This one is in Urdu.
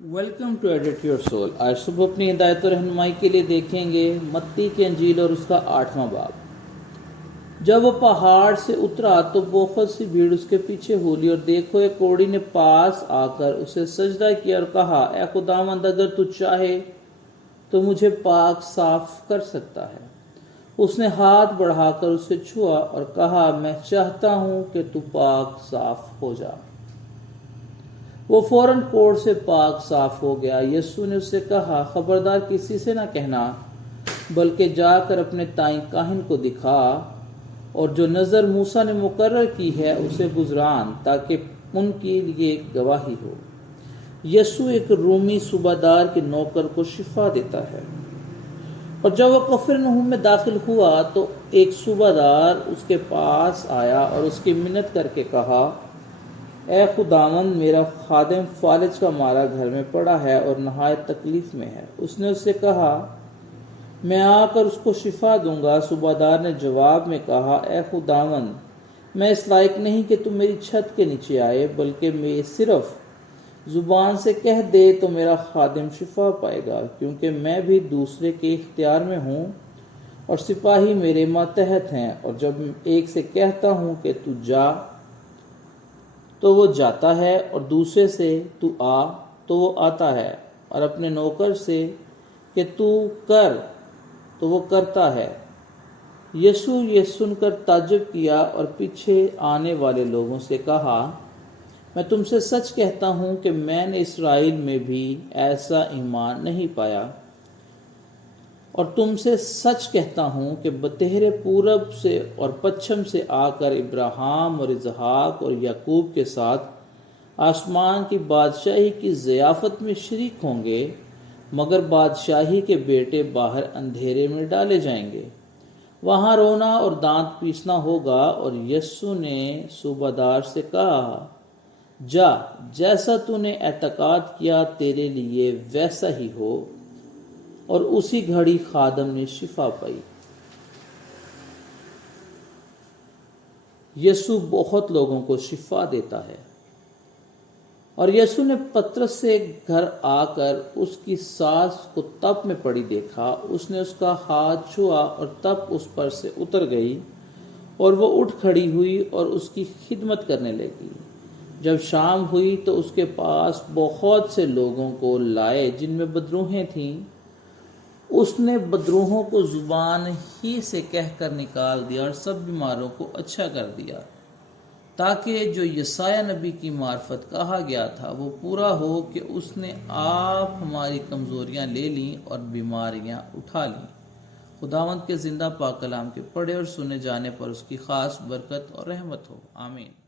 Welcome to edit your soul. آج صبح اپنی ہدایت و رہنمائی کے لیے دیکھیں گے متی کی انجیل اور اس کا 8واں باب۔ جب وہ پہاڑ سے اترا تو بہت سی بھیڑ اس کے پیچھے ہو لی، اور دیکھو ایک کوڑی نے پاس آ کر اسے سجدہ کیا اور کہا، اے خداوند، اگر تو چاہے تو مجھے پاک صاف کر سکتا ہے۔ اس نے ہاتھ بڑھا کر اسے چھوا اور کہا، میں چاہتا ہوں کہ تو پاک صاف ہو جا۔ وہ فوراً کوڑ سے پاک صاف ہو گیا۔ یسوع نے اس سے کہا، خبردار کسی سے نہ کہنا، بلکہ جا کر اپنے تائیں کاہن کو دکھا، اور جو نذر موسیٰ نے مقرر کی ہے اسے گزران، تاکہ ان کے لیے گواہی ہو۔ یسوع ایک رومی صوبہ دار کے نوکر کو شفا دیتا ہے۔ اور جب وہ کفرنہوم میں داخل ہوا تو ایک صوبہ دار اس کے پاس آیا اور اس کی منت کر کے کہا، اے خداوند، میرا خادم فالج کا مارا گھر میں پڑا ہے اور نہایت تکلیف میں ہے۔ اس نے اس سے کہا، میں آ کر اس کو شفا دوں گا۔ صوبہ دار نے جواب میں کہا، اے خداوند، میں اس لائق نہیں کہ تم میری چھت کے نیچے آئے، بلکہ میں صرف زبان سے کہہ دے تو میرا خادم شفا پائے گا، کیونکہ میں بھی دوسرے کے اختیار میں ہوں اور سپاہی میرے ماتحت ہیں، اور جب ایک سے کہتا ہوں کہ تو جا تو وہ جاتا ہے، اور دوسرے سے تو آ تو وہ آتا ہے، اور اپنے نوکر سے کہ تو کر تو وہ کرتا ہے۔ یسوع یہ سن کر تعجب کیا اور پیچھے آنے والے لوگوں سے کہا، میں تم سے سچ کہتا ہوں کہ میں نے اسرائیل میں بھی ایسا ایمان نہیں پایا، اور تم سے سچ کہتا ہوں کہ بطہر پورب سے اور پچھم سے آ کر ابراہیم اور اسحاق اور یعقوب کے ساتھ آسمان کی بادشاہی کی ضیافت میں شریک ہوں گے، مگر بادشاہی کے بیٹے باہر اندھیرے میں ڈالے جائیں گے، وہاں رونا اور دانت پیسنا ہوگا۔ اور یسوع نے صوبہ دار سے کہا، جا، جیسا تو نے اعتقاد کیا تیرے لیے ویسا ہی ہو، اور اسی گھڑی خادم نے شفا پائی۔ یسوع بہت لوگوں کو شفا دیتا ہے۔ اور یسوع نے پترس سے گھر آ کر اس کی ساس کو تپ میں پڑی دیکھا۔ اس نے اس کا ہاتھ چھوا اور تپ اس پر سے اتر گئی، اور وہ اٹھ کھڑی ہوئی اور اس کی خدمت کرنے لگی۔ جب شام ہوئی تو اس کے پاس بہت سے لوگوں کو لائے جن میں بدروہیں تھیں۔ اس نے بدروہوں کو زبان ہی سے کہہ کر نکال دیا اور سب بیماروں کو اچھا کر دیا، تاکہ جو یسایہ نبی کی معرفت کہا گیا تھا وہ پورا ہو کہ اس نے آپ ہماری کمزوریاں لے لیں اور بیماریاں اٹھا لیں۔ خداوند کے زندہ پاک کلام کے پڑھے اور سنے جانے پر اس کی خاص برکت اور رحمت ہو، آمین۔